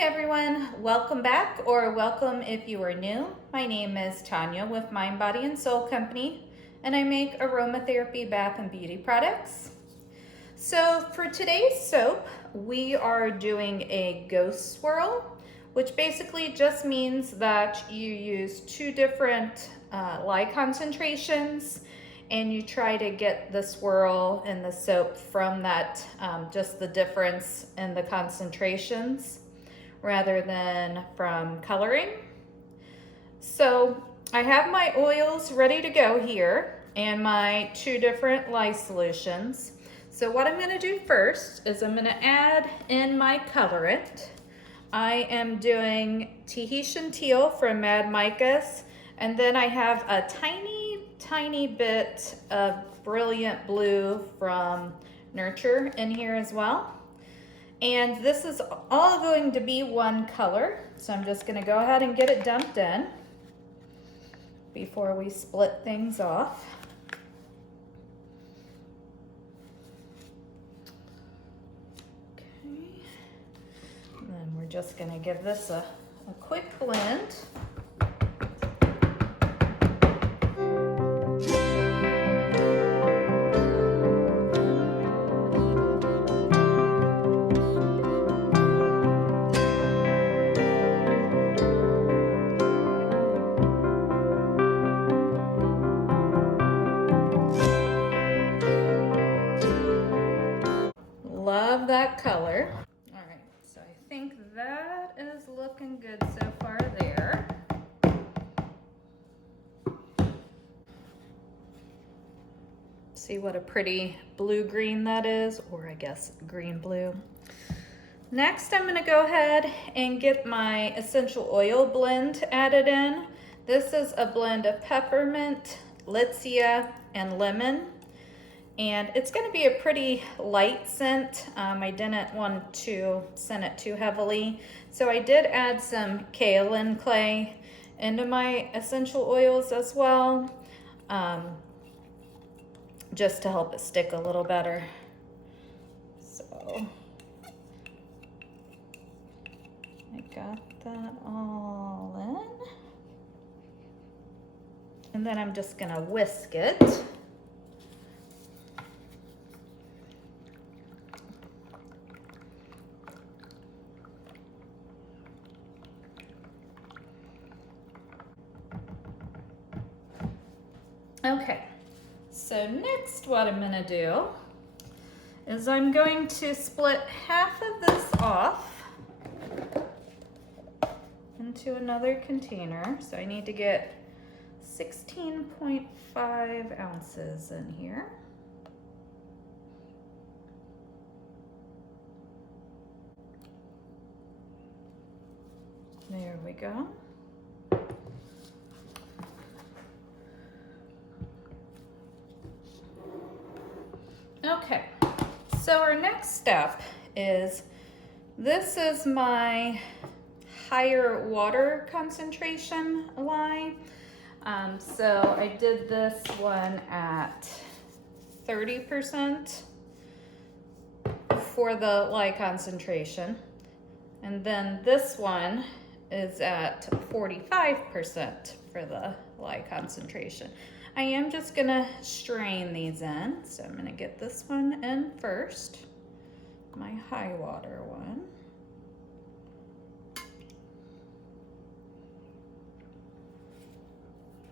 Hey everyone, welcome back, or welcome if you are new. My name is Tanya with Mind, Body, and Soul Company, and I make aromatherapy bath and beauty products. So for today's soap, we are doing a ghost swirl, which basically just means that you use two different lye concentrations and you try to get the swirl in the soap from that, just the difference in the concentrations rather than from coloring. So I have my oils ready to go here and my two different lye solutions. So what I'm going to do first is I'm going to add in my colorant. I am doing Tahitian Teal from Mad Micas, and then I have a tiny bit of Brilliant Blue from Nurture in here as well. And this is all going to be one color, so I'm just going to go ahead and get it dumped in before we split things off. Okay, and then we're just going to give this a quick blend. Love that color. All right, so I think that is looking good so far there. See what a pretty blue-green that is, or I guess green-blue. Next, I'm gonna go ahead and get my essential oil blend added in. This is a blend of peppermint, litsea, and lemon. And it's going to be a pretty light scent. I didn't want to scent it too heavily. So I did add some kaolin clay into my essential oils as well, just to help it stick a little better. So I got that all in. And then I'm just going to whisk it. Okay, so next what I'm going to do is I'm going to split half of this off into another container. So I need to get 16.5 ounces in here. There we go. Okay, so our next step is, this is my higher water concentration lye. So I did this one at 30% for the lye concentration. And then this one is at 45% for the lye concentration. I am just gonna strain these in. So I'm gonna get this one in first, my high water one.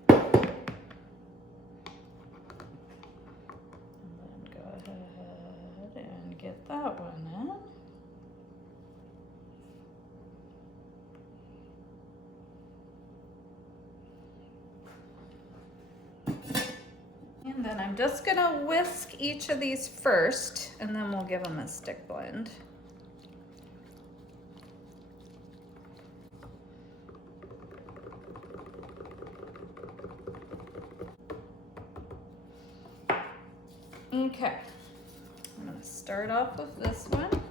And then go ahead and get that one in. And then I'm just gonna whisk each of these first, and then we'll give them a stick blend. Okay, I'm gonna start off with this one.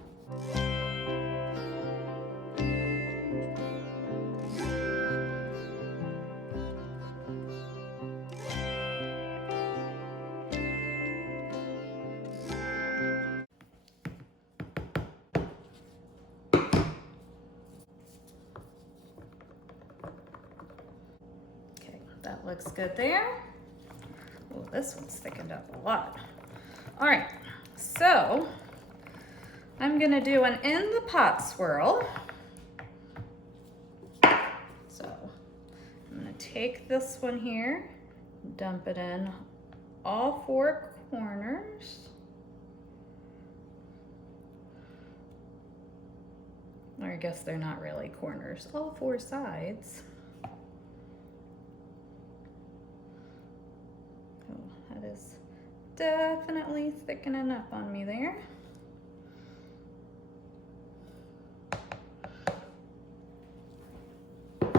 looks good there. Oh, this one's thickened up a lot. All right, so I'm gonna do an in the pot swirl. So I'm gonna take this one here, dump it in all four corners. Or I guess they're not really corners, all four sides. Oh, that is definitely thickening up on me there.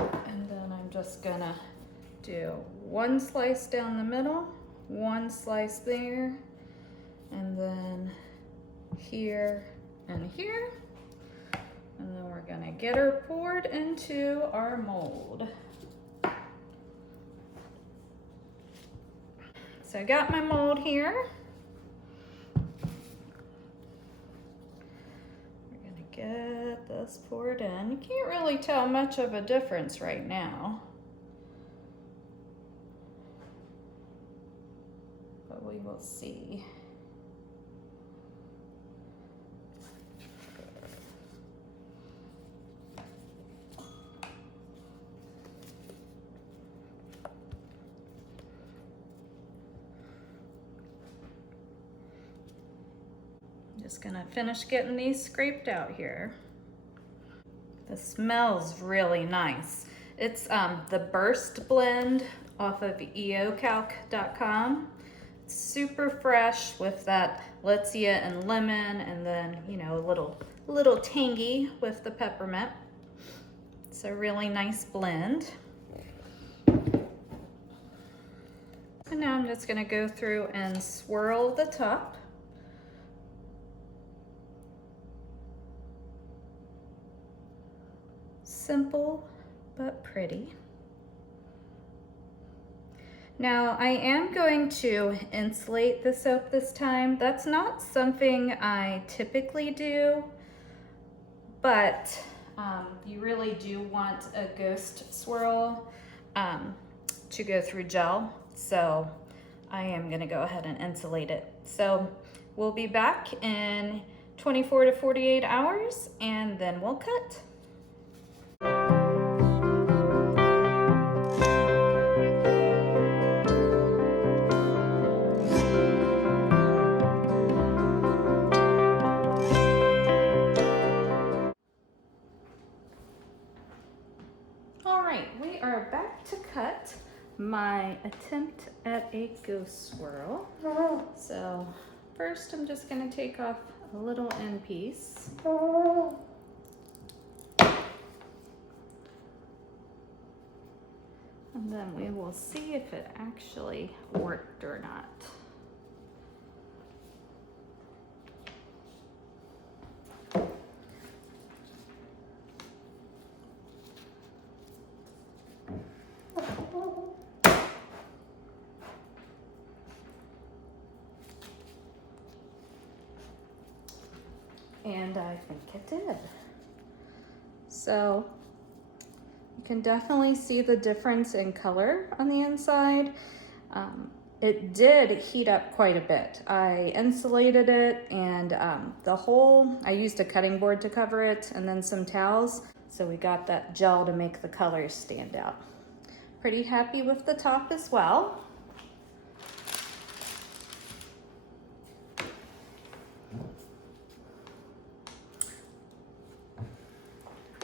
And then I'm just gonna do one slice down the middle, one slice there, and then here and here. And then we're gonna get her poured into our mold. So I got my mold here. We're gonna get this poured in. You can't really tell much of a difference right now, but we will see. Just gonna finish getting these scraped out here. The smells really nice. It's the Burst blend off of eocalc.com. It's super fresh with that Litsea and lemon, and then, you know, a little tangy with the peppermint. It's a really nice blend. And now I'm just gonna go through and swirl the top. Simple but pretty. Now I am going to insulate the soap this time. That's not something I typically do, but you really do want a ghost swirl to go through gel. So I am gonna go ahead and insulate it. So we'll be back in 24 to 48 hours and then we'll cut. We are back to cut my attempt at a ghost swirl. So first I'm just going to take off a little end piece. And then we will see if it actually worked or not. And I think it did. So you can definitely see the difference in color on the inside. It did heat up quite a bit. I insulated it, and I used a cutting board to cover it and then some towels. So we got that gel to make the colors stand out. Pretty happy with the top as well.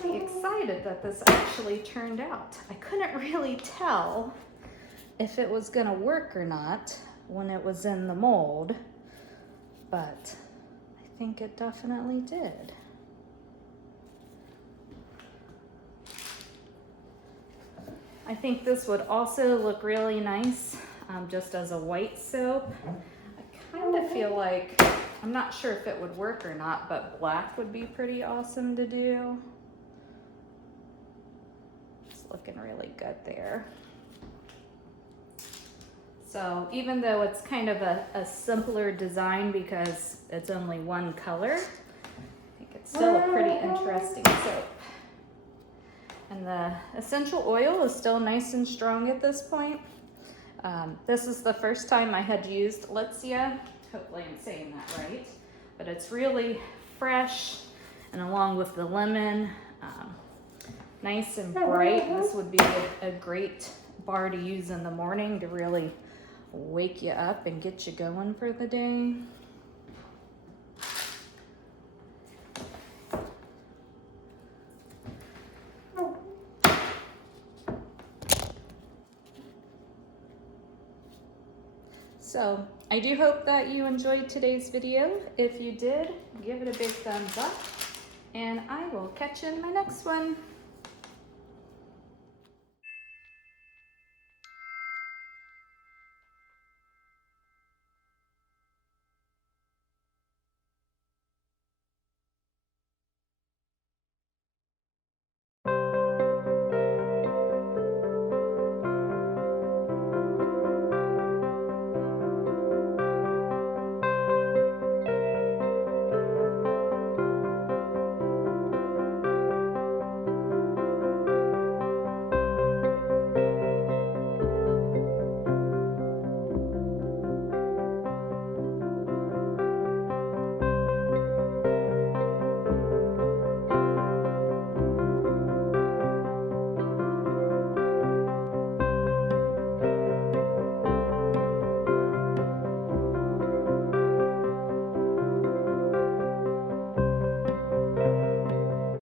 Excited that this actually turned out. I couldn't really tell if it was gonna work or not when it was in the mold, but I think it definitely did. I think this would also look really nice just as a white soap. I kind of feel like, I'm not sure if it would work or not, but black would be pretty awesome to do. Looking really good there. So even though it's kind of a simpler design because it's only one color, I think it's still a pretty interesting soap. And And the essential oil is still nice and strong at this point. This is the first time I had used Litsea. Hopefully I'm saying that right. But it's really fresh, and along with the lemon, nice and bright. This would be a great bar to use in the morning to really wake you up and get you going for the day. So I do hope that you enjoyed today's video. If you did, give it a big thumbs up, and I will catch you in my next one.